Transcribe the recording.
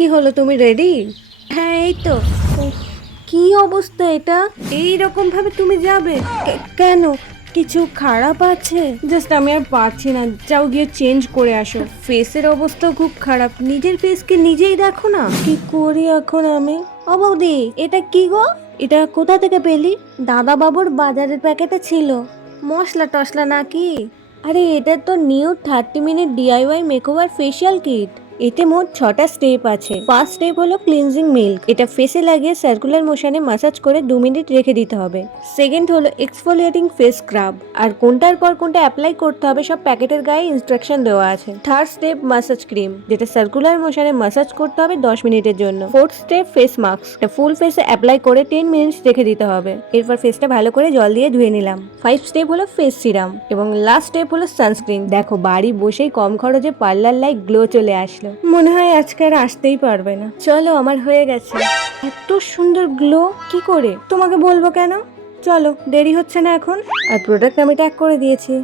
কি হলো, তুমি রেডি? হ্যাঁ, এই তো। উফ, কি অবস্থা এটা? এই রকম ভাবে তুমি যাবে? কেন, কিছু খারাপ আছে? জাস্ট আমি আর পারছি না, যাও গিয়ে চেঞ্জ করে আসো। ফেসের অবস্থা খুব খারাপ, নিজের ফেসকে নিজেই দেখো না। কি করি এখন আমি? ও বৌদি, এটা কি গো? এটা কোথা থেকে পেলি? দাদা বাবুর বাজারের প্যাকেটে ছিল। মশলা টশলা নাকি? আরে এটা তো new 30 minute DIY makeover facial kit. এতে মোট 6টা স্টেপ আছে। ফার্স্ট স্টেপ হলো ক্লিনজিং মিল্ক। এটা ফেসে লাগিয়ে সার্কুলার মোশনে মাসাজ করে 2 মিনিট রেখে দিতে হবে। সেকেন্ড হলো এক্সফোলিয়েটিং ফেস স্ক্রাব। আর কোনটার পর কোনটা অ্যাপ্লাই করতে হবে সব প্যাকেটের গায়ে ইনস্ট্রাকশন দেওয়া আছে। থার্ড স্টেপ মাসাজ ক্রিম, যেটা সার্কুলার মোশনে মাসাজ করতে হবে 10 মিনিটের জন্য। ফোর্থ স্টেপ ফেস মাস্ক, এটা ফুল ফেসে অ্যাপ্লাই করে 10 মিনিট রেখে দিতে হবে। এরপর ফেসটা ভালো করে জল দিয়ে ধুয়ে নিলাম। 5 স্টেপ হলো ফেস সিরাম এবং লাস্ট স্টেপ হলো সানস্ক্রিন। দেখো, বাড়ি বসেই কম খরচে পার্লার লাইক গ্লো চলে আসলো। মনে হয় আজকে আর আসতেই পারবে না। চলো, আমার হয়ে গেছে। এত সুন্দর গ্লো কি করে? তোমাকে বলবো কেন? চলো, দেরি হচ্ছে না এখন। আর প্রোডাক্ট আমি ট্যাগ করে দিয়েছি।